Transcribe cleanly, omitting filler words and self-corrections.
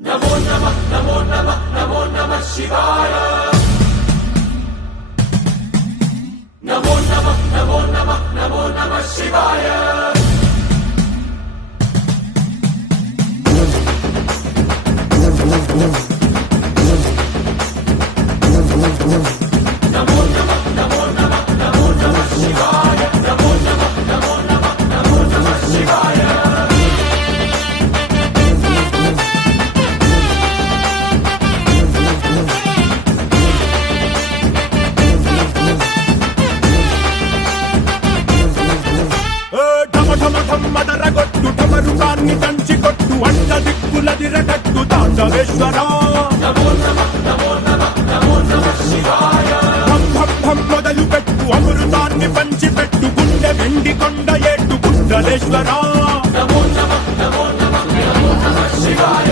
नमो नमः नमो नमः नमो नमः शिवाय नमो नमः नमो नमः नमो नमः शिवाय नमो नमः नमो नमः नमो नमः शिवाय नमो नमः नमो नमः नमो नमः शिवाय మదరగొట్టు టమరుకాన్ని దంచి కొట్టు అంట దిక్కులదిరగట్టు తాండవేశ్వర नमो नमः नमो नमः नमो नमः शिवाय ఢం ఢం ఢం మొదలు పెట్టు అమృతాన్ని పంచి పెట్టు గుండె వెండి కొండ ఏట్టు గుండలేశ్వర नमो नमः नमो नमः नमो नमः शिवाय